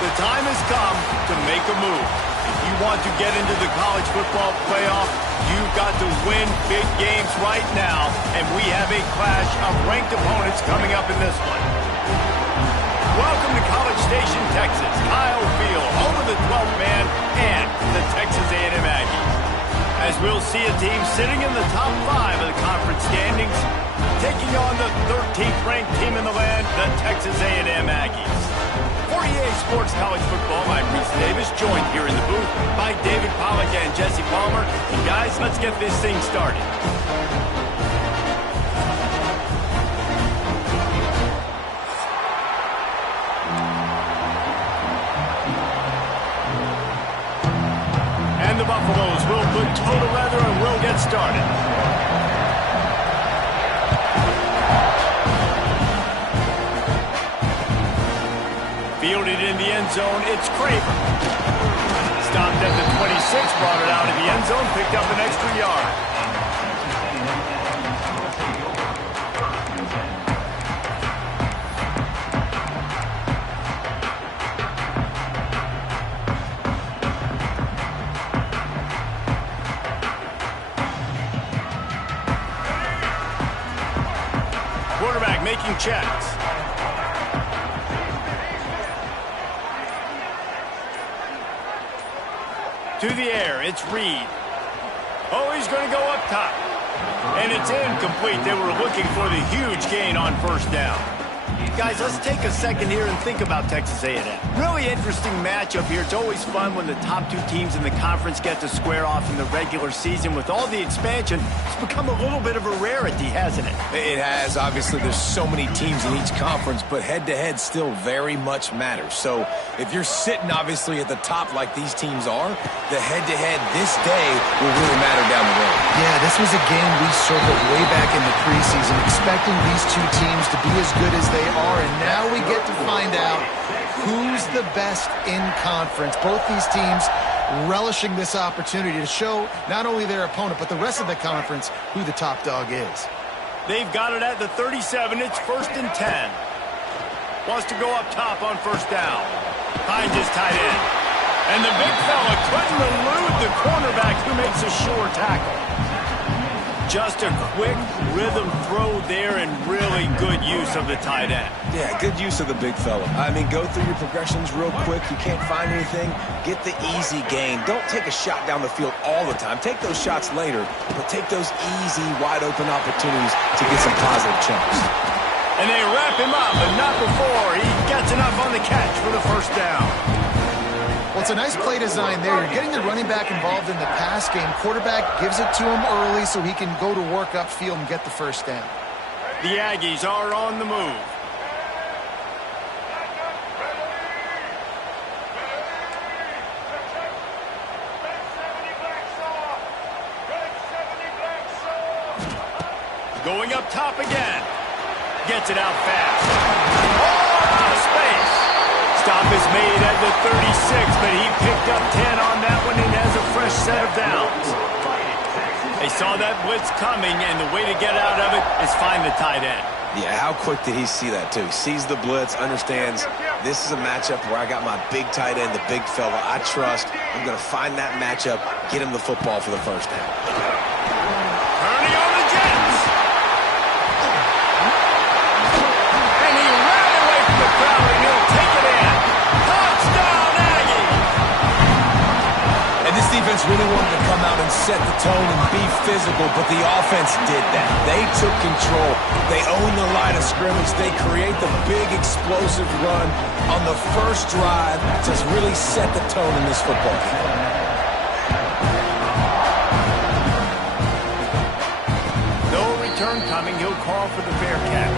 The time has come to make a move. If you want to get into the college football playoff, you've got to win big games right now, and we have a clash of ranked opponents coming up in this one. Welcome to College Station, Texas, Kyle Field, home of the 12th man and the Texas A&M Aggies. As we'll see a team sitting in the top 5 of the conference standings, taking on the 13th ranked team in the land, the Texas A&M Aggies. For EA Sports College Football, I'm Reese Davis, joined here in the booth by David Pollack and Jesse Palmer. And guys, let's get this thing started. And the Buffaloes will put toe to leather and we'll get started. Fielded in the end zone, it's Craver. Stopped at the 26, brought it out of the end zone, picked up an extra yard. Quarterback making checks. To the air, it's Reed. Oh, he's going to go up top. And it's incomplete. They were looking for the huge gain on first down. Guys, let's take a second here and think about Texas A&M. Really interesting matchup here. It's always fun when the top 2 teams in the conference get to square off in the regular season. With all the expansion, it's become a little bit of a rarity, hasn't it? It has. Obviously, there's so many teams in each conference, but head-to-head still very much matters. So if you're sitting, obviously, at the top like these teams are, the head-to-head this day will really matter down the road. Yeah, this was a game we circled way back in the preseason, expecting these 2 teams to be as good as they are, and now we get to find out who's the best in conference. Both these teams relishing this opportunity to show not only their opponent, but the rest of the conference who the top dog is. They've got it at the 37. It's 1st and 10. Wants to go up top on first down. Finds his tight end. And the big fella couldn't elude the cornerback who makes a sure tackle. Just a quick rhythm throw there and really good use of the tight end. Yeah, good use of the big fella. I mean, go through your progressions real quick. You can't find anything. Get the easy gain. Don't take a shot down the field all the time. Take those shots later, but take those easy, wide-open opportunities to get some positive chunks. And they wrap him up, but not before he gets enough on the catch for the first down. Well, it's a nice play design there. You're getting the running back involved in the pass game. Quarterback gives it to him early so he can go to work upfield and get the first down. The Aggies are on the move. Going up top again. Gets it out fast. Oh, out of space. Stop is made at the 36, but he picked up 10 on that one and has a fresh set of downs. They saw that blitz coming, and the way to get out of it is find the tight end. Yeah, how quick did he see that, too? He sees the blitz, understands this is a matchup where I got my big tight end, the big fella I trust. I'm going to find that matchup, get him the football for the first down. Turning on the Jets. And he ran away from the crowd, and he'll take it in. Touchdown, Aggie! And this defense really wanted to come out and set the tone and be physical, but the offense did that. They took control. They own the line of scrimmage. They create the big explosive run on the first drive to really set the tone in this football game. No return coming. He'll call for the Bearcat.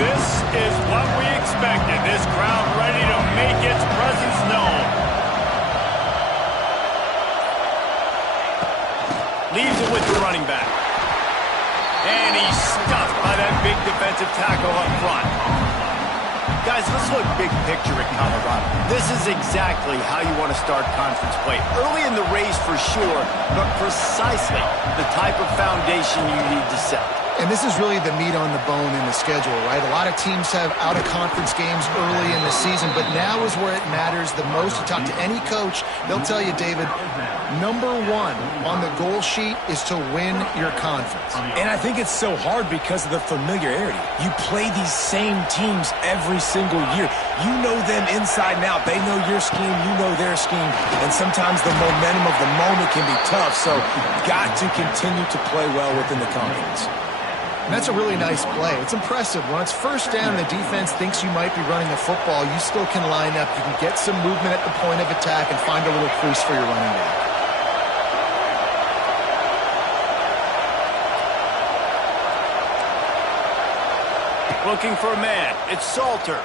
This is what we expected. This crowd ready to make its presence known. Leaves it with the running back. And he's stuffed by that big defensive tackle up front. Guys, let's look big picture at Colorado. This is exactly how you want to start conference play. Early in the race for sure, but precisely the type of foundation you need to set. And this is really the meat on the bone in the schedule, right? A lot of teams have out-of-conference games early in the season, but now is where it matters the most. You talk to any coach, they'll tell you, David, number one on the goal sheet is to win your conference. And I think it's so hard because of the familiarity. You play these same teams every single year. You know them inside and out. They know your scheme, you know their scheme, and sometimes the momentum of the moment can be tough, so got to continue to play well within the conference. And that's a really nice play. It's impressive. When it's first down and the defense thinks you might be running the football, you still can line up. You can get some movement at the point of attack and find a little crease for your running back. Looking for a man. It's Salter.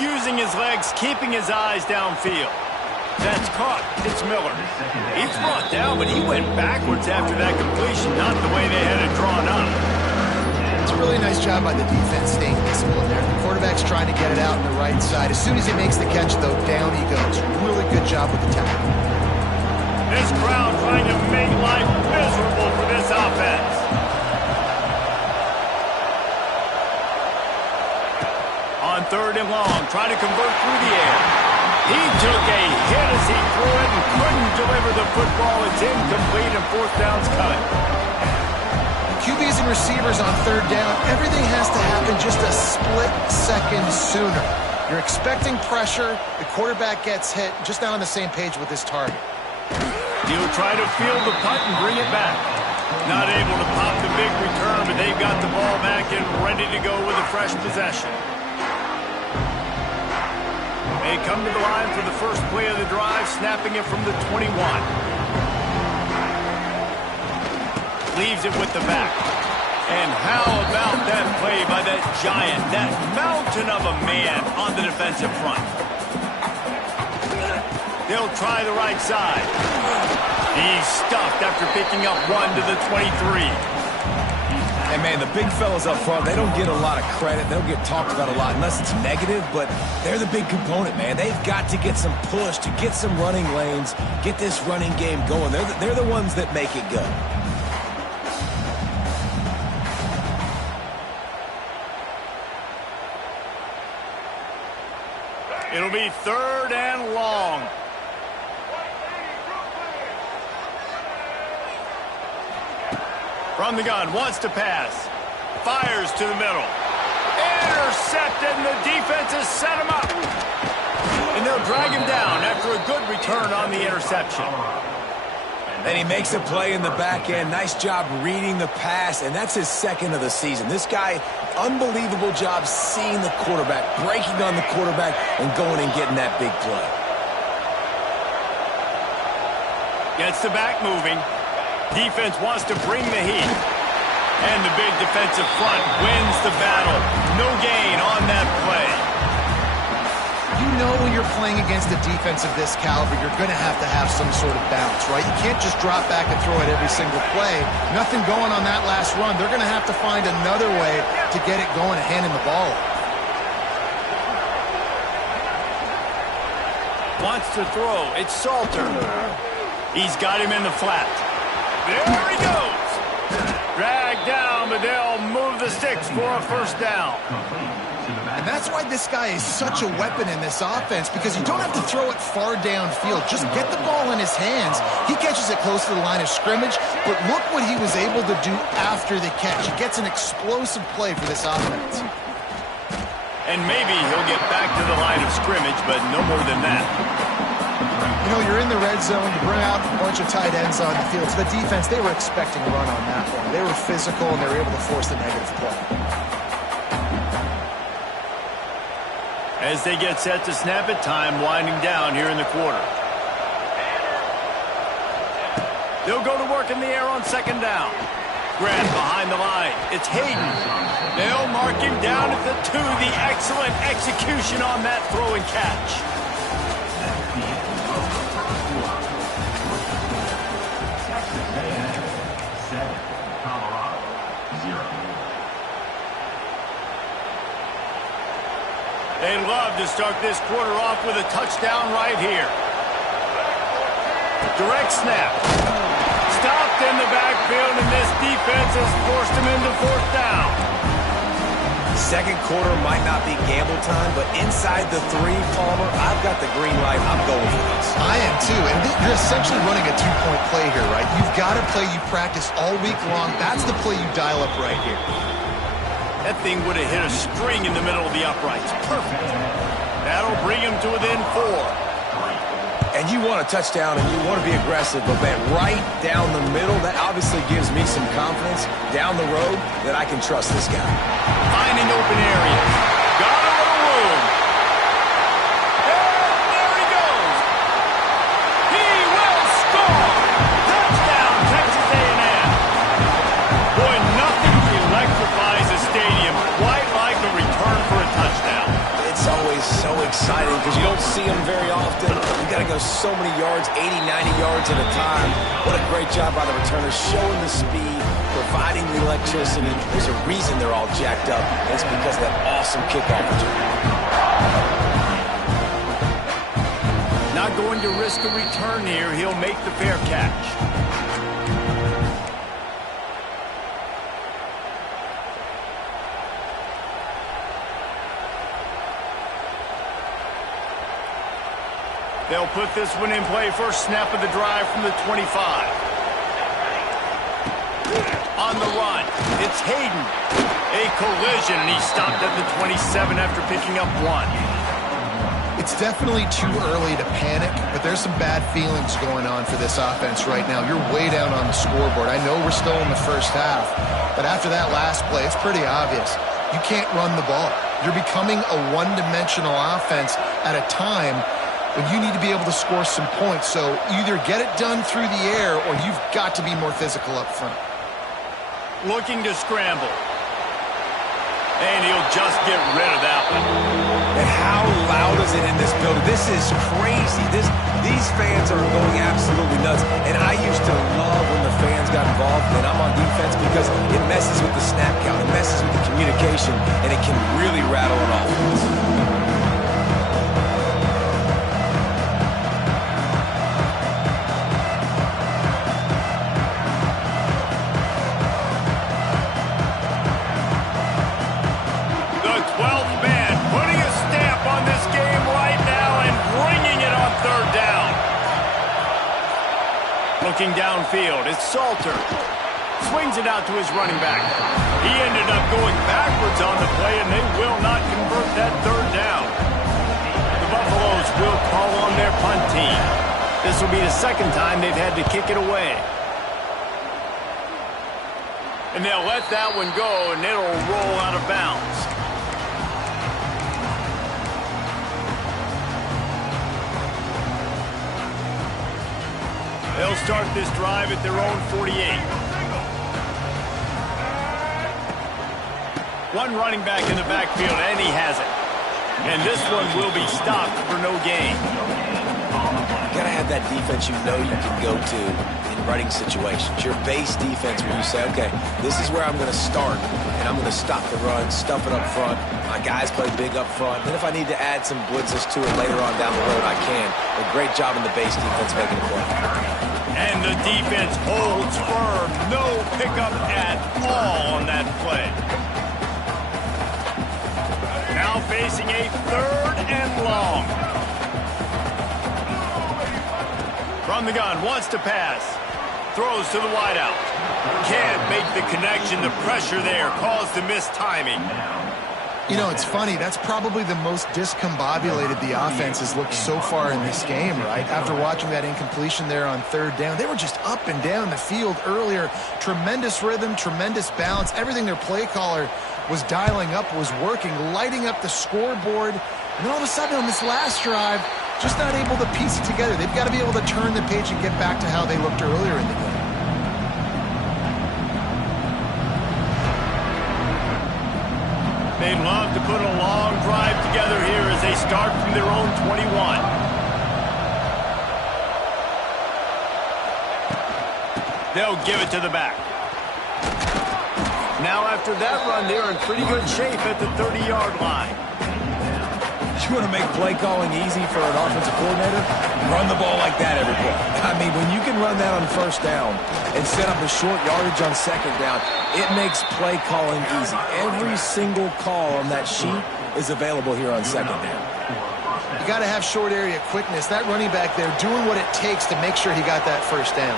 Using his legs, keeping his eyes downfield. That's caught. It's Miller. He's brought down, but he went backwards after that completion, not the way they had it drawn up. It's a really nice job by the defense staying disciplined there. The quarterback's trying to get it out on the right side. As soon as he makes the catch, though, down he goes. Really good job with the tackle. This crowd trying to make life miserable for this offense. On 3rd and long, trying to convert through the air. He took a hit as he threw it and couldn't deliver the football. It's incomplete and 4th down's coming. QBs and receivers on 3rd down, everything has to happen just a split second sooner. You're expecting pressure, the quarterback gets hit, just not on the same page with his target. He'll try to field the punt and bring it back. Not able to pop the big return, but they've got the ball back and ready to go with a fresh possession. They come to the line for the first play of the drive, snapping it from the 21. Leaves it with the back. And how about that play by that giant, that mountain of a man on the defensive front? They'll try the right side. He's stuffed after picking up 1 to the 23. And, man, the big fellas up front, they don't get a lot of credit. They'll get talked about a lot unless it's negative, but they're the big component, man. They've got to get some push, to get some running lanes, get this running game going. They're the ones that make it go. It'll be 3rd and long. From the gun, wants to pass. Fires to the middle. Intercepted, and the defense has set him up. And they'll drag him down after a good return on the interception. And he makes a play in the back end. Nice job reading the pass, and that's his 2nd of the season. This guy, unbelievable job seeing the quarterback, breaking on the quarterback, and going and getting that big play. Gets the back moving. Defense wants to bring the heat. And the big defensive front wins the battle. No gain on that play. You know when you're playing against a defense of this caliber, you're going to have some sort of balance, right? You can't just drop back and throw it every single play. Nothing going on that last run. They're going to have to find another way to get it going and hand him the ball. Wants to throw. It's Salter. He's got him in the flat. There he goes. Dragged down, but they'll move the sticks for a 1st down. And that's why this guy is such a weapon in this offense, because you don't have to throw it far downfield. Just get the ball in his hands. He catches it close to the line of scrimmage, but look what he was able to do after the catch. He gets an explosive play for this offense. And maybe he'll get back to the line of scrimmage, but no more than that. You know, you're in the red zone, you bring out a bunch of tight ends on the field. So the defense, they were expecting a run on that one. They were physical, and they were able to force the negative play. As they get set to snap it, time winding down here in the quarter. They'll go to work in the air on 2nd down. Grant behind the line. It's Hayden. They'll mark him down at the 2. The excellent execution on that throw and catch. They love to start this quarter off with a touchdown right here. Direct snap. Stopped in the backfield, and this defense has forced him into fourth down. Second quarter might not be gamble time, but inside the 3, Palmer, I've got the green light. I'm going for this. I am too, and you're essentially running a 2-point play here, right? You've got a play you practice all week long. That's the play you dial up right here. That thing would have hit a string in the middle of the uprights. Perfect. That'll bring him to within 4. And you want a touchdown and you want to be aggressive, but man, right down the middle, that obviously gives me some confidence down the road that I can trust this guy. Finding open areas. Got a little room. And there he goes. He will score. Touchdown, Texas A&M. Boy, nothing electrifies a stadium quite like a return for a touchdown. It's always so exciting because you don't see them very often. You got to go so many yards, 80, 90 yards at a time. What a great job by the returners, showing the speed, providing the electricity. There's a reason they're all jacked up, and it's because of that awesome kickoff return. Not going to risk a return here. He'll make the fair catch. They'll put this one in play. First snap of the drive from the 25. On the run, it's Hayden. A collision, and he stopped at the 27 after picking up 1. It's definitely too early to panic, but there's some bad feelings going on for this offense right now. You're way down on the scoreboard. I know we're still in the first half, but after that last play, it's pretty obvious. You can't run the ball. You're becoming a one-dimensional offense at a time when you need to be able to score some points. So either get it done through the air or you've got to be more physical up front. Looking to scramble. And he'll just get rid of that one. And how loud is it in this building? This is crazy. These fans are going absolutely nuts. And I used to love when the fans got involved, and I'm on defense because it messes with the snap count. It messes with the communication, and it can really rattle an offense. Looking downfield, it's Salter. Swings it out to his running back. He ended up going backwards on the play, and they will not convert that third down. The Buffaloes will call on their punt team. This will be the second time they've had to kick it away. And they'll let that one go, and it'll roll out of bounds. They'll start this drive at their own 48. One running back in the backfield, and he has it. And this one will be stopped for no gain. You got to have that defense you know you can go to in running situations. Your base defense where you say, okay, this is where I'm going to start, and I'm going to stop the run, stuff it up front. My guys play big up front. Then if I need to add some blitzes to it later on down the road, I can. A great job in the base defense making a play. And the defense holds firm. No pickup at all on that play. Now facing a 3rd and long. From the gun, wants to pass. Throws to the wideout. Can't make the connection. The pressure there caused the missed timing. You know, it's funny. That's probably the most discombobulated the offense has looked so far in this game, right? After watching that incompletion there on 3rd down, they were just up and down the field earlier. Tremendous rhythm, tremendous balance. Everything their play caller was dialing up was working, lighting up the scoreboard. And then all of a sudden on this last drive, just not able to piece it together. They've got to be able to turn the page and get back to how they looked earlier in the game. They'd love to put a long drive together here as they start from their own 21. They'll give it to the back. Now after that run, they're in pretty good shape at the 30-yard line. You want to make play calling easy for an offensive coordinator? Run the ball like that every play. I mean, when you can run that on first down and set up a short yardage on second down, it makes play calling easy. Every single call on that sheet is available here on second down. You got to have short area quickness. That running back there doing what it takes to make sure he got that first down.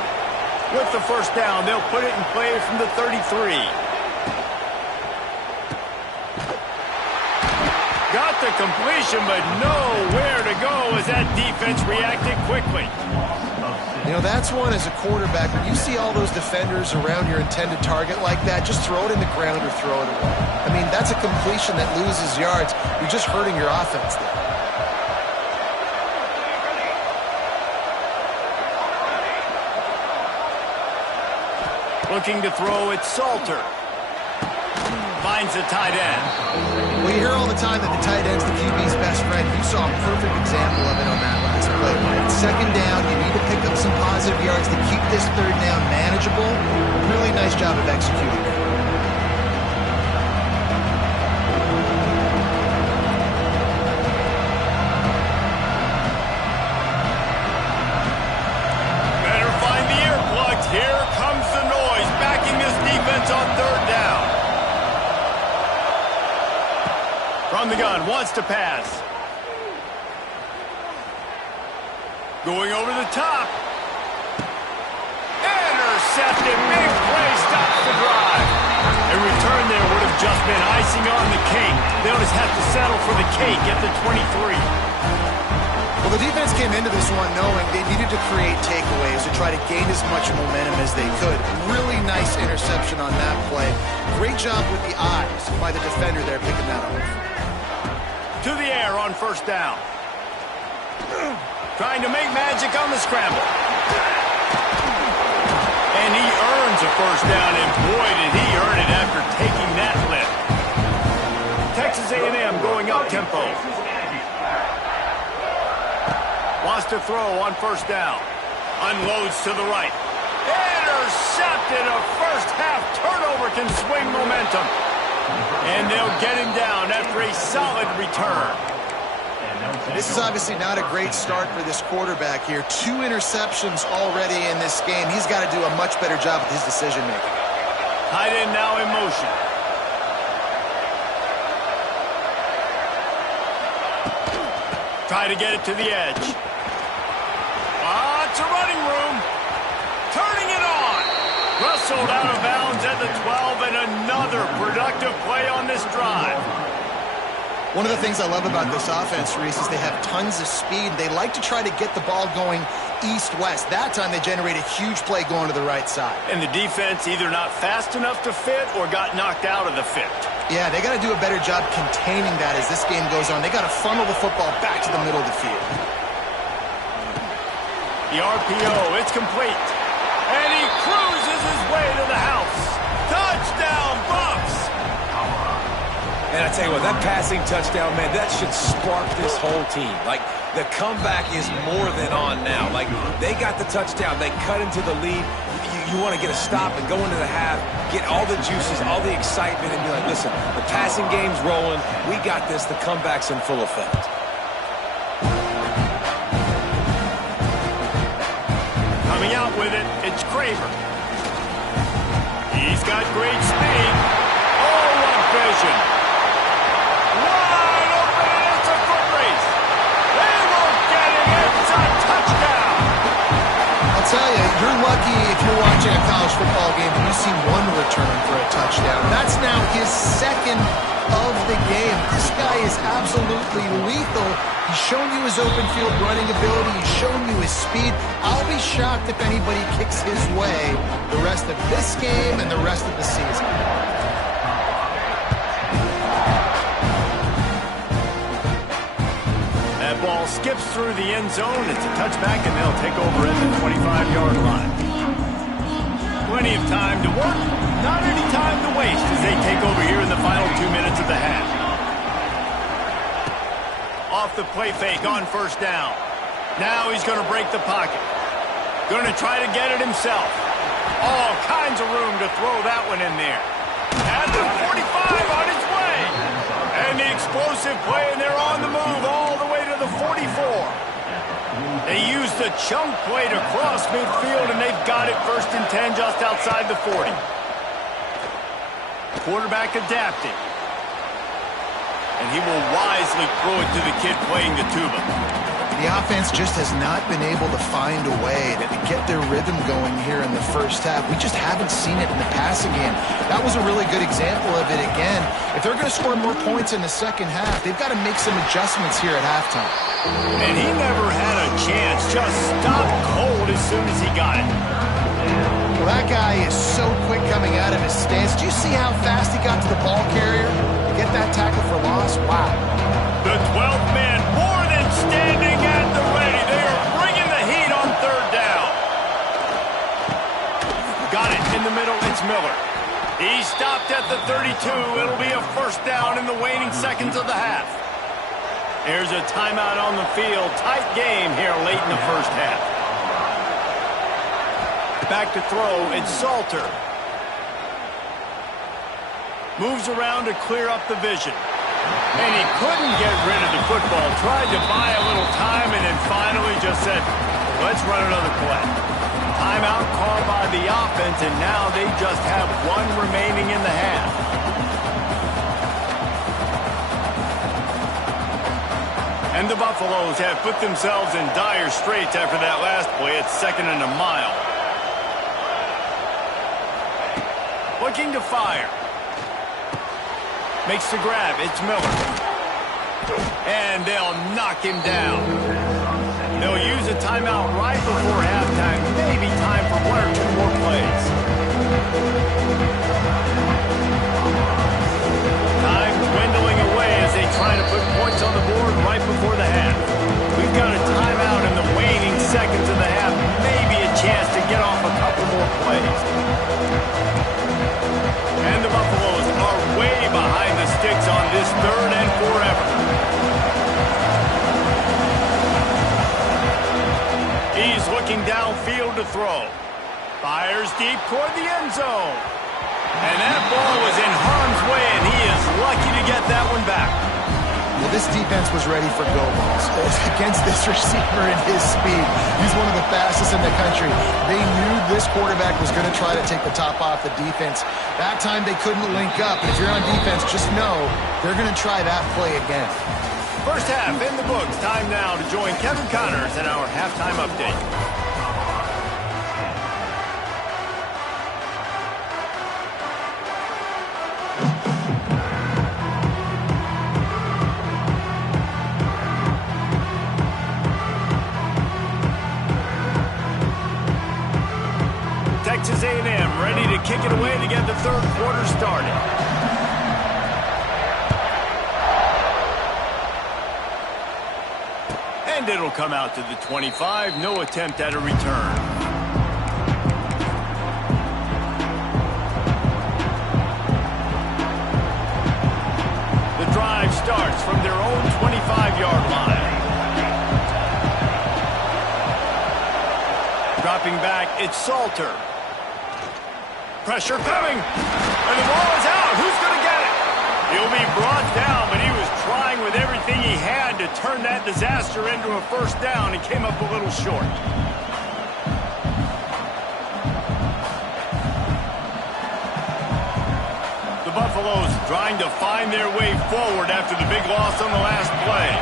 With the first down, they'll put it in play from the 33. Got the completion, but nowhere to go as that defense reacted quickly. You know, that's one as a quarterback. When you see all those defenders around your intended target like that, just throw it in the ground or throw it away. I mean, that's a completion that loses yards. You're just hurting your offense there. Looking to throw it, Salter. Finds the tight end. Well, you hear all the time that the tight end's the QB's best friend. You saw a perfect example of it on that last play. Second down, you need to pick up some positive yards to keep this third down manageable. Really nice job of executing that. Better find the earplugs. Here comes the noise, backing this defense on third down. From the gun, wants to pass. Going over the top. Intercepted. Big play stops the drive. A return there would have just been icing on the cake. They'll just have to settle for the cake at the 23. Well, the defense came into this one knowing they needed to create takeaways to try to gain as much momentum as they could. Really nice interception on that play. Great job with the eyes by the defender there picking that up. To the air on first down. Trying to make magic on the scramble. And he earns a first down, and boy, did he earn it after taking that lift. Texas A&M going up tempo. Wants to throw on first down. Unloads to the right. Intercepted. A first half turnover can swing momentum. And they'll get him down after a solid return. This is obviously not a great start for this quarterback here. 2 interceptions already in this game. He's got to do a much better job with his decision-making. Tight end now in motion. Try to get it to the edge. Lots of running room. Turning it on. Rustled out of bounds at the 12, and another productive play on this drive. One of the things I love about this offense, Reese, is they have tons of speed. They like to try to get the ball going east-west. That time they generate a huge play going to the right side. And the defense either not fast enough to fit or got knocked out of the fit. Yeah, they got to do a better job containing that as this game goes on. They got to funnel the football back to the middle of the field. The RPO, it's complete. And he cruises his way to the house. Touchdown, Bucks! And I tell you what, that passing touchdown, man, that should spark this whole team. Like, the comeback is more than on now. Like, they got the touchdown. They cut into the lead. You want to get a stop and go into the half, get all the juices, all the excitement, and be like, listen, the passing game's rolling. We got this. The comeback's in full effect. Coming out with it, it's Craver. He's got great speed. Oh, what vision. Wide open, and it's a foot race. They won't get it. It's a touchdown. I'll tell you, you're lucky if you're watching a college football game and you see one return for a touchdown. That's now his second of the game. This guy is absolutely lethal. He's shown you his open field running ability. He's shown you his speed. I'll be shocked if anybody kicks his way the rest of this game and the rest of the season. That ball skips through the end zone. It's a touchback, and they'll take over at the 25-yard line. Plenty of time to work, not any time to waste as they take over here in the final 2 minutes of the half. Off the play fake on first down. Now he's going to break the pocket. Going to try to get it himself. All kinds of room to throw that one in there. At the 45 on his way. And the explosive play, and they're on the move all 44. They use the chunk play to cross midfield, and they've got it 1st and 10 just outside the 40. Quarterback adapting. And he will wisely throw it to the kid playing the tuba. The offense just has not been able to find a way to get their rhythm going here in the first half. We just haven't seen it in the passing game. That was a really good example of it again. If they're going to score more points in the second half, they've got to make some adjustments here at halftime. And he never had a chance. Just stopped cold as soon as he got it. Well, that guy is so quick coming out of his stance. Do you see how fast he got to the ball carrier? Get that tackle for loss? Wow. The 12th man more than standing at the ready. They are bringing the heat on 3rd down. Got it in the middle. It's Miller. He stopped at the 32. It'll be a 1st down in the waning seconds of the half. There's a timeout on the field. Tight game here late in the first half. Back to throw. It's Salter. Moves around to clear up the vision. And he couldn't get rid of the football. Tried to buy a little time and then finally just said, let's run another play. Timeout called by the offense, and now they just have 1 remaining in the half. And the Buffaloes have put themselves in dire straits after that last play. It's 2nd and a mile. Looking to fire. Makes the grab. It's Miller. And they'll knock him down. They'll use a timeout right before halftime. Maybe time for 1 or 2 more plays. Time dwindling away as they try to put points on the board right before the half. We've got a timeout in the waning seconds of the half. Maybe a chance to get off a couple more plays. And the Buffaloes are way behind the sticks on this 3rd and forever. He's looking downfield to throw. Fires deep toward the end zone. And that ball was in harm's way, and he is lucky to get that one back. Well, this defense was ready for go balls against this receiver and his speed. He's one of the fastest in the country. They knew this quarterback was going to try to take the top off the defense. That time they couldn't link up. And if you're on defense, just know they're going to try that play again. First half in the books. Time now to join Kevin Connors in our halftime update. Texas A&M ready to kick it away to get the 3rd quarter started. And it'll come out to the 25. No attempt at a return. The drive starts from their own 25-yard line. Dropping back, it's Salter. Pressure coming, and the ball is out. Who's going to get it? He'll be brought down, but he was trying with everything he had to turn that disaster into a 1st down and came up a little short. The Buffaloes trying to find their way forward after the big loss on the last play.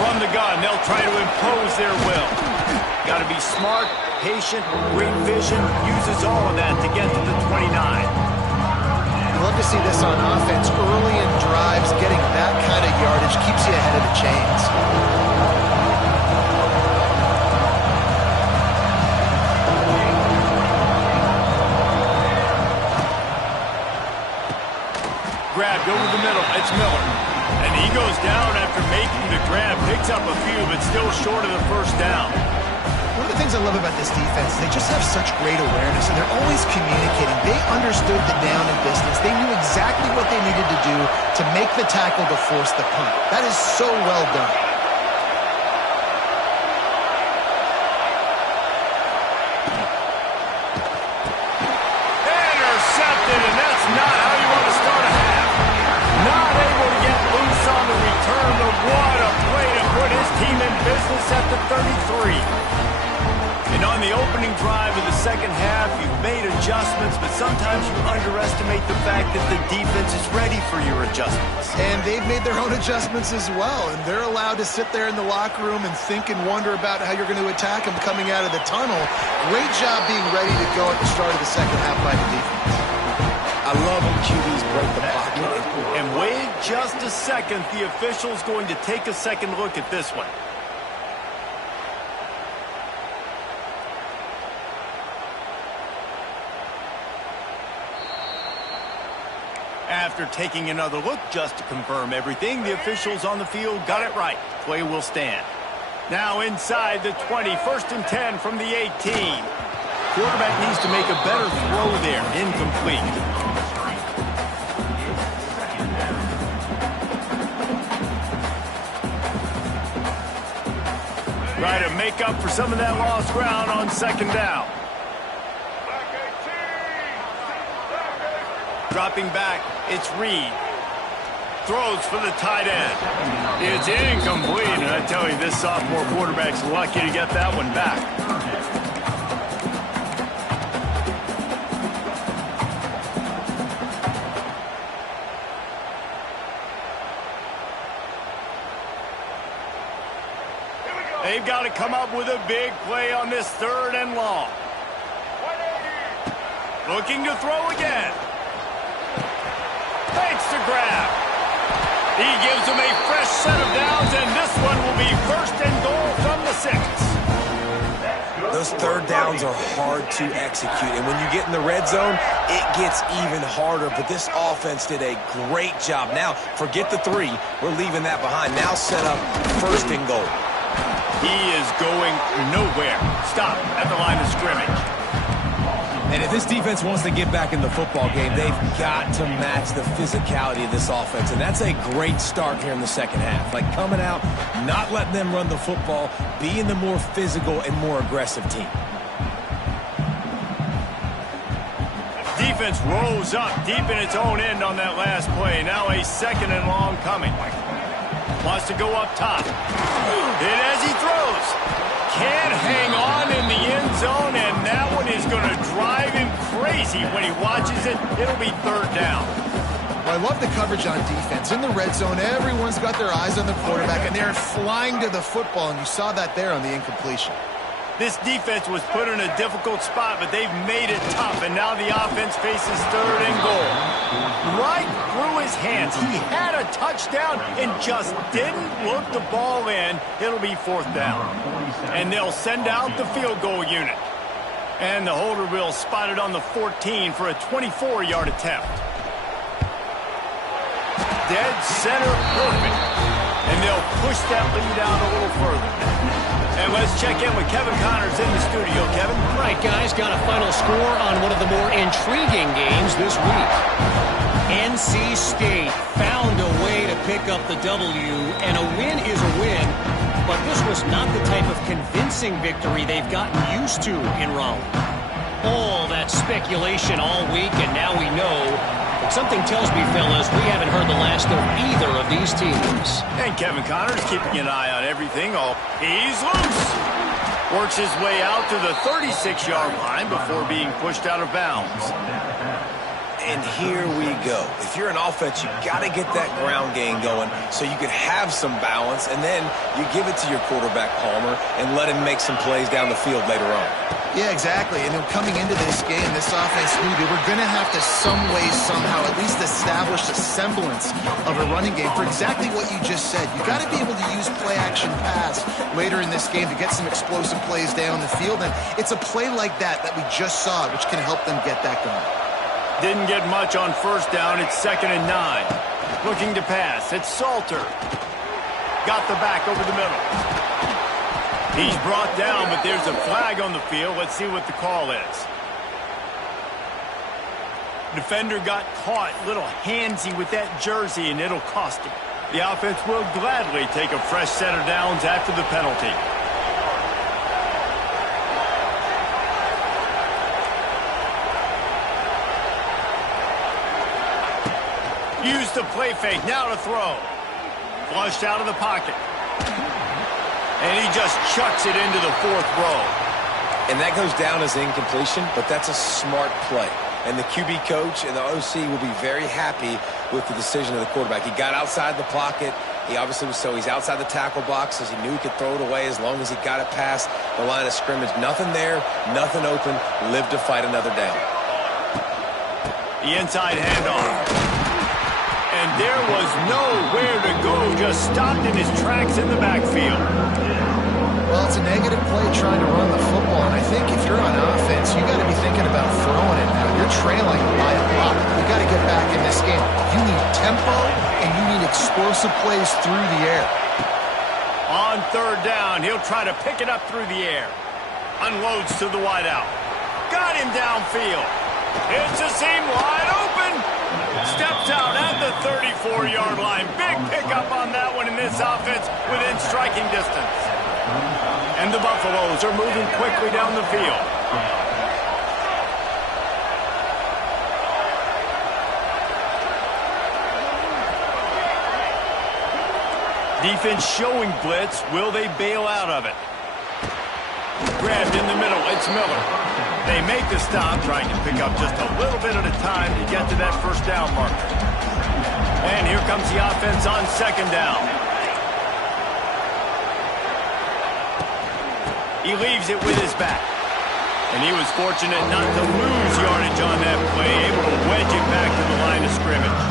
From the gun, they'll try to impose their will. Got to be smart, patient, great vision, uses all of that to get to the 29. You love to see this on offense. Early in drives, getting that kind of yardage keeps you ahead of the chains. Grabbed over the middle. It's Miller. And he goes down after making the grab. Picks up a few, but still short of the 1st down. One of the things I love about this defense is they just have such great awareness, and they're always communicating. They understood the down and distance. They knew exactly what they needed to do to make the tackle to force the punt. That is so well done. Intercepted, and that's not how you want to start a half. Not able to get loose on the return, but what a play to the 33. And on the opening drive of the second half, you've made adjustments, but sometimes you underestimate the fact that the defense is ready for your adjustments. And they've made their own adjustments as well, and they're allowed to sit there in the locker room and think and wonder about how you're going to attack them coming out of the tunnel. Great job being ready to go at the start of the second half by the defense. I love when QBs break the pocket. And wait just a second, the official's going to take a second look at this one. After taking another look just to confirm everything, the officials on the field got it right. Play will stand. Now inside the 20, 1st and 10 from the 18. Quarterback needs to make a better throw there. Incomplete. Try to make up for some of that lost ground on second down. Dropping back, it's Reed. Throws for the tight end. It's incomplete, and I tell you, this sophomore quarterback's lucky to get that one back. They've got to come up with a big play on this 3rd and long. Looking to throw again. Thanks to grab. He gives them a fresh set of downs, and this one will be 1st and goal from the 6. Those 3rd downs are hard to execute, and when you get in the red zone, it gets even harder. But this offense did a great job. Now, forget the 3. We're leaving that behind. Now set up 1st and goal. He is going nowhere. Stop at the line of scrimmage. And if this defense wants to get back in the football game, they've got to match the physicality of this offense. And that's a great start here in the second half. Like coming out, not letting them run the football, being the more physical and more aggressive team. Defense rose up deep in its own end on that last play. Now a 2nd and long coming. Wants to go up top. And as he throws, can't hang on in the end zone, and that one is going to drive him crazy when he watches it. It'll be 3rd down. Well, I love the coverage on defense. In the red zone, everyone's got their eyes on the quarterback, and they're flying to the football, and you saw that there on the incompletion. This defense was put in a difficult spot, but they've made it tough, and now the offense faces 3rd and goal. Right through his hands. He had a touchdown and just didn't look the ball in. It'll be 4th down. And they'll send out the field goal unit. And the holder will spot it on the 14 for a 24-yard attempt. Dead center perfect. And they'll push that lead out a little further. And let's check in with Kevin Connors in the studio. Kevin? Right, guys, got a final score on one of the more intriguing games this week. NC State found a way to pick up the W, and a win is a win, but this was not the type of convincing victory they've gotten used to in Raleigh. All that speculation all week, and now we know. But something tells me, fellas, we haven't heard the last of either of these teams. And Kevin Connors keeping an eye on everything. He's loose. Works his way out to the 36-yard line before being pushed out of bounds. And here we go. If you're an offense, you got to get that ground game going so you can have some balance, and then you give it to your quarterback, Palmer, and let him make some plays down the field later on. Yeah, exactly. And coming into this game, this offense knew they were going to have to some way, somehow, at least establish a semblance of a running game for exactly what you just said. You got to be able to use play-action pass later in this game to get some explosive plays down the field, and it's a play like that we just saw, which can help them get that going. Didn't get much on 1st down. It's 2nd and 9. Looking to pass. It's Salter. Got the back over the middle. He's brought down, but there's a flag on the field. Let's see what the call is. Defender got caught a little handsy with that jersey, and it'll cost him. The offense will gladly take a fresh set of downs after the penalty. Use the play fake. Now to throw. Flushed out of the pocket. And he just chucks it into the 4th row. And that goes down as incompletion, but that's a smart play. And the QB coach and the OC will be very happy with the decision of the quarterback. He got outside the pocket. He obviously was, so he's outside the tackle box as he knew he could throw it away as long as he got it past the line of scrimmage. Nothing there, nothing open. Live to fight another down. The inside handoff. And there was nowhere to go. Just stopped in his tracks in the backfield. Well, it's a negative play trying to run the football, and I think if you're on offense, you got to be thinking about throwing it now. You're trailing by a lot. You got to get back in this game. You need tempo, and you need explosive plays through the air. On 3rd down, he'll try to pick it up through the air. Unloads to the wideout. Got him downfield. It's a seam wide open. Steps out at the 34-yard line. Big pickup on that one in this offense within striking distance. And the Buffaloes are moving quickly down the field. Defense showing blitz. Will they bail out of it? Grabbed in the middle. It's Miller. They make the stop, trying to pick up just a little bit at a time to get to that 1st down marker. And here comes the offense on 2nd down. He leaves it with his back. And he was fortunate not to lose yardage on that play, able to wedge it back to the line of scrimmage.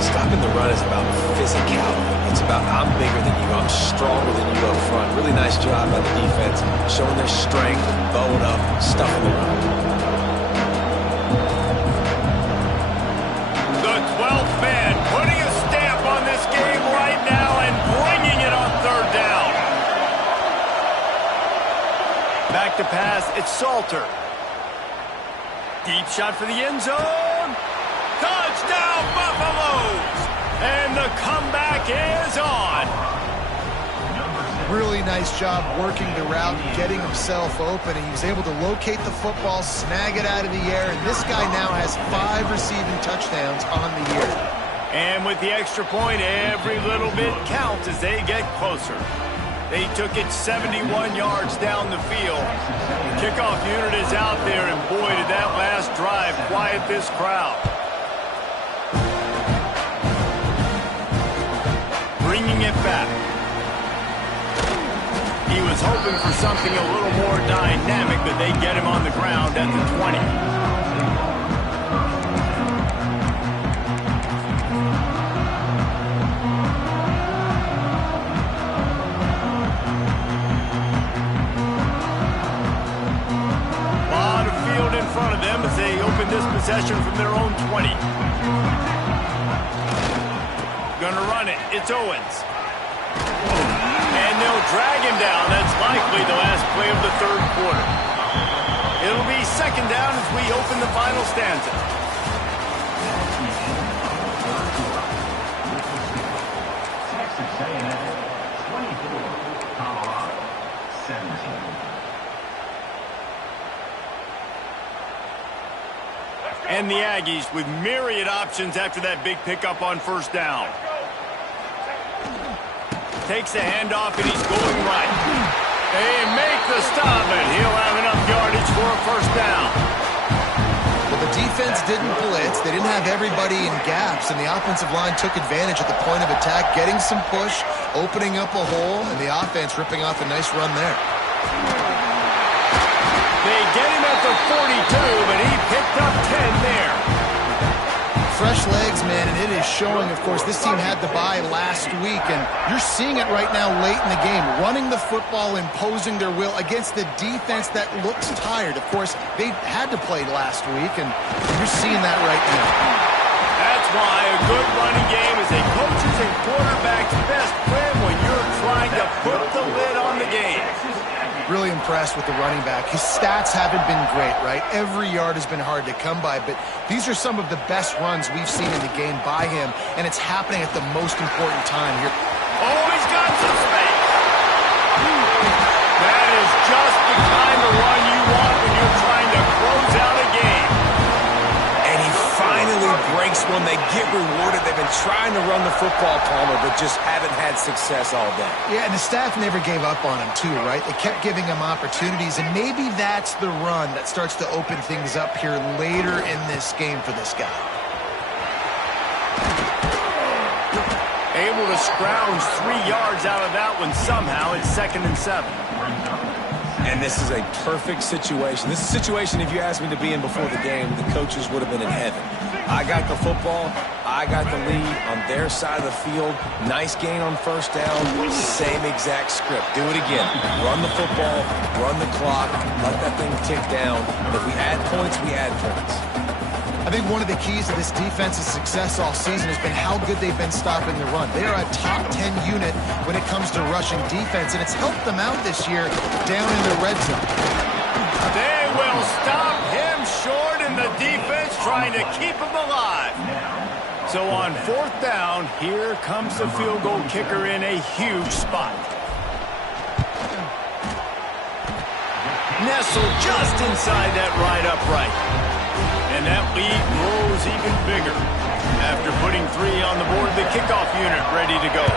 Stopping the run is about physicality. It's about I'm bigger than you, I'm stronger than you up front. Really nice job by the defense, showing their strength, bowing up, stuffing the run. The 12th man putting a stamp on this game right now and bringing it on 3rd down. Back to pass, it's Salter. Deep shot for the end zone. Touchdown, Buffaloes! And the comeback is on. Really nice job working the route and getting himself open. And he was able to locate the football, snag it out of the air, and this guy now has 5 receiving touchdowns on the year. And with the extra point, every little bit counts as they get closer. They took it 71 yards down the field. The kickoff unit is out there, and boy, did that last drive quiet this crowd. Bringing it back. He was hoping for something a little more dynamic, but they get him on the ground at the 20. In front of them as they open this possession from their own 20. Gonna run it. It's Owens. And they'll drag him down. That's likely the last play of the 3rd quarter. It'll be 2nd down as we open the final stanza. Texas A&M 24, Colorado 17. And the Aggies with myriad options after that big pickup on 1st down. Takes the handoff and he's going right. They make the stop, and he'll have enough yardage for a 1st down. Well, the defense didn't blitz. They didn't have everybody in gaps, and the offensive line took advantage at the point of attack, getting some push, opening up a hole, and the offense ripping off a nice run there. They get him at the 42, but he picked up 10 there. Fresh legs, man, and it is showing, of course, this team had the bye last week, and you're seeing it right now late in the game, running the football, imposing their will against the defense that looks tired. Of course, they had to play last week, and you're seeing that right now. That's why a good running game is a coach's and quarterback's best friend when you're trying to put the lid on the game. Really impressed with the running back. His stats haven't been great, right? Every yard has been hard to come by, but these are some of the best runs we've seen in the game by him, and it's happening at the most important time here. Oh, he's got some space. That is just the kind of run you want when you're trying to close out a game. And he finally breaks this one, they get rewarded. They've been trying to run the football, Palmer, but just haven't had success all day. Yeah, and the staff never gave up on him, too, right? They kept giving him opportunities, and maybe that's the run that starts to open things up here later in this game for this guy. Able to scrounge 3 yards out of that one somehow. It's 2nd and 7. And this is a perfect situation. This is a situation, if you asked me to be in before the game, the coaches would have been in heaven. I got the football. I got the lead on their side of the field. Nice gain on first down. Same exact script. Do it again. Run the football. Run the clock. Let that thing tick down. And if we add points, we add points. I think one of the keys to this defense's success all season has been how good they've been stopping the run. They are a top 10 unit when it comes to rushing defense, and it's helped them out this year down in the red zone. They will stop him short, and the defense trying to keep him alive. So on 4th down, here comes the field goal kicker in a huge spot. Nestled just inside that right upright. And that lead grows even bigger. After putting 3 on the board, the kickoff unit ready to go.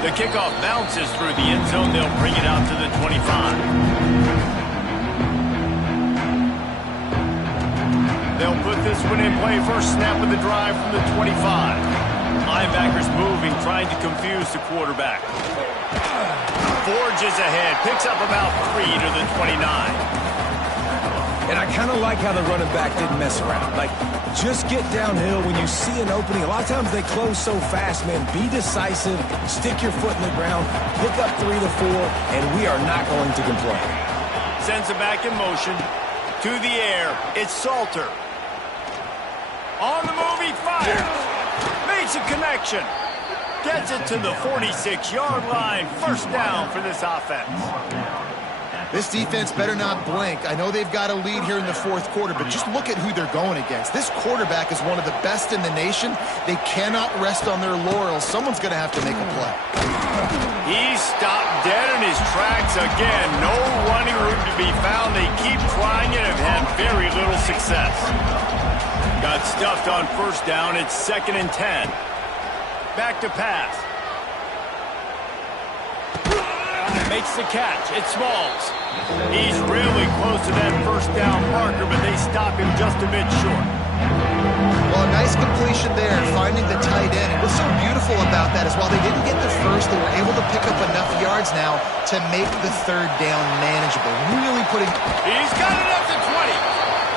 The kickoff bounces through the end zone. They'll bring it out to the 25. They'll put this one in play. First snap of the drive from the 25. Linebackers moving, trying to confuse the quarterback. Forges ahead, picks up about 3 to the 29. And I kind of like how the running back didn't mess around. Like, just get downhill when you see an opening. A lot of times they close so fast, man. Be decisive, stick your foot in the ground, pick up 3 to 4, and we are not going to complain. Sends it back in motion. To the air, it's Salter. On the move, he fires. Makes a connection. Gets it to the 46-yard line. First down for this offense. This defense better not blink. I know they've got a lead here in the 4th quarter, but just look at who they're going against. This quarterback is one of the best in the nation. They cannot rest on their laurels. Someone's going to have to make a play. He's stopped dead in his tracks again. No running room to be found. They keep trying it and have had very little success. Got stuffed on first down. It's 2nd and 10. Back to pass. Makes the catch. It's Smalls. He's really close to that first down marker, but they stop him just a bit short. Well, a nice completion there, finding the tight end. And what's so beautiful about that is while they didn't get the first, they were able to pick up enough yards now to make the 3rd down manageable. Really putting... He's got it up to 20.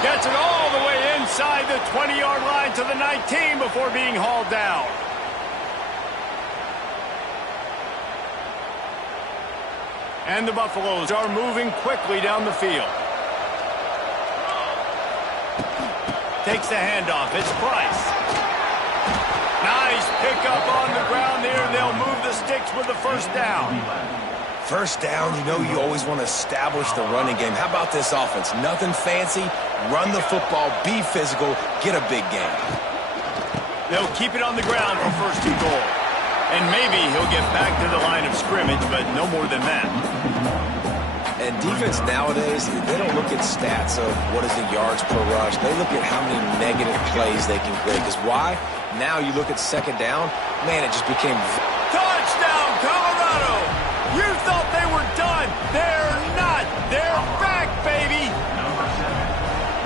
Gets it all the way inside the 20-yard line to the 19 before being hauled down. And the Buffaloes are moving quickly down the field. Takes the handoff. It's Price. Nice pickup on the ground there. They'll move the sticks with the first down. First down, you know you always want to establish the running game. How about this offense? Nothing fancy. Run the football, be physical, get a big game. They'll keep it on the ground for first and goal. And maybe he'll get back to the line of scrimmage, but no more than that. And defense nowadays, they don't look at stats of what is the yards per rush. They look at how many negative plays they can create. Because why? Now you look at 2nd down, man, it just became... Touchdown, Colorado! You thought they were done. They're not. They're back, baby!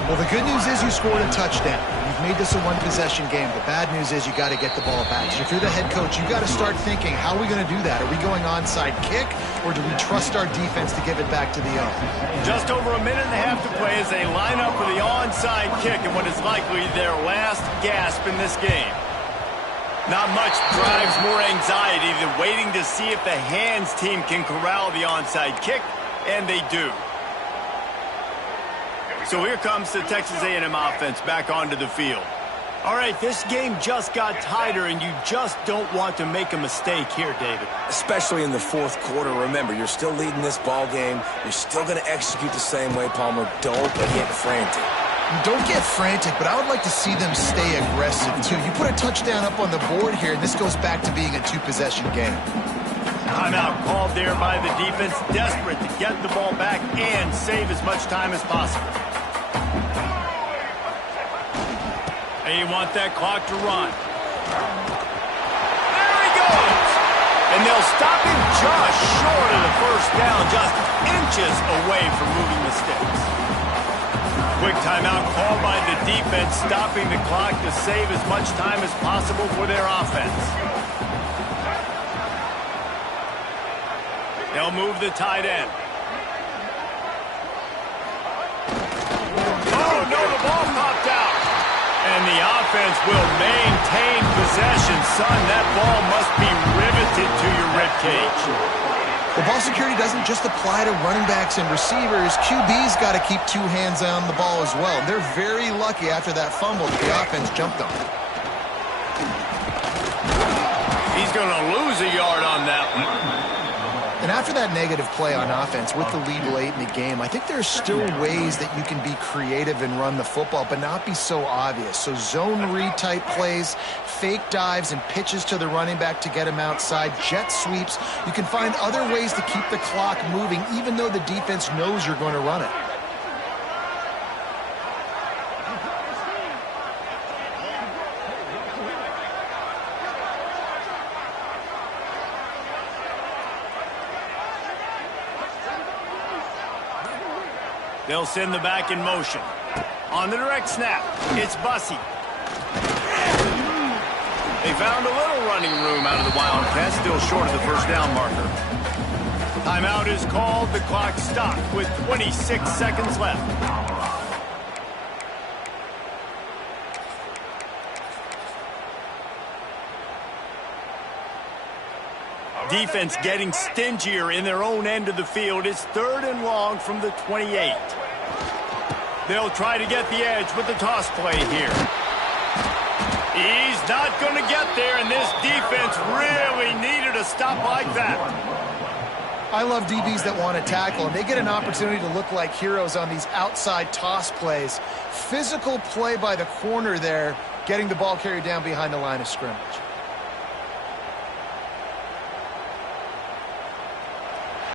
Well, the good news is you scored a touchdown. You've made this a one-possession game. The bad news is you got to get the ball back. So if you're the head coach, you got to start thinking, how are we going to do that? Are we going onside kick, or do we trust our defense to give it back to the own? Just over a minute and a half to play as they line up for the onside kick and what is likely their last gasp in this game. Not much drives more anxiety than waiting to see if the hands team can corral the onside kick, and they do. So here comes the Texas A&M offense back onto the field. All right, this game just got tighter, and you just don't want to make a mistake here, David. Especially in the 4th quarter. Remember, you're still leading this ball game. You're still going to execute the same way, Palmer. Don't get frantic. Don't get frantic, but I would like to see them stay aggressive, too. You put a touchdown up on the board here, and this goes back to being a 2-possession game. Timeout called there by the defense, desperate to get the ball back and save as much time as possible. They want that clock to run. There he goes. And they'll stop him just short of the first down, just inches away from moving the sticks. Quick timeout called by the defense, stopping the clock to save as much time as possible for their offense. They'll move the tight end. Oh, no, the ball popped out. And the offense will maintain possession. Son, that ball must be riveted to your ribcage. Well, ball security doesn't just apply to running backs and receivers. QB's got to keep two hands on the ball as well. They're very lucky after that fumble that the offense jumped on. He's going to lose a yard on that one. And after that negative play on offense with the lead late in the game, I think there's still ways that you can be creative and run the football, but not be so obvious. So zone read type plays, fake dives and pitches to the running back to get him outside, jet sweeps. You can find other ways to keep the clock moving, even though the defense knows you're going to run it. They'll send the back in motion. On the direct snap, it's Bussey. They found a little running room out of the Wildcats, still short of the first down marker. Timeout is called. The clock stopped with 26 seconds left. Defense getting stingier in their own end of the field. It's 3rd and long from the 28. They'll try to get the edge with the toss play here. He's not going to get there, and this defense really needed a stop like that. I love DBs that want to tackle, and they get an opportunity to look like heroes on these outside toss plays. Physical play by the corner there, getting the ball carried down behind the line of scrimmage.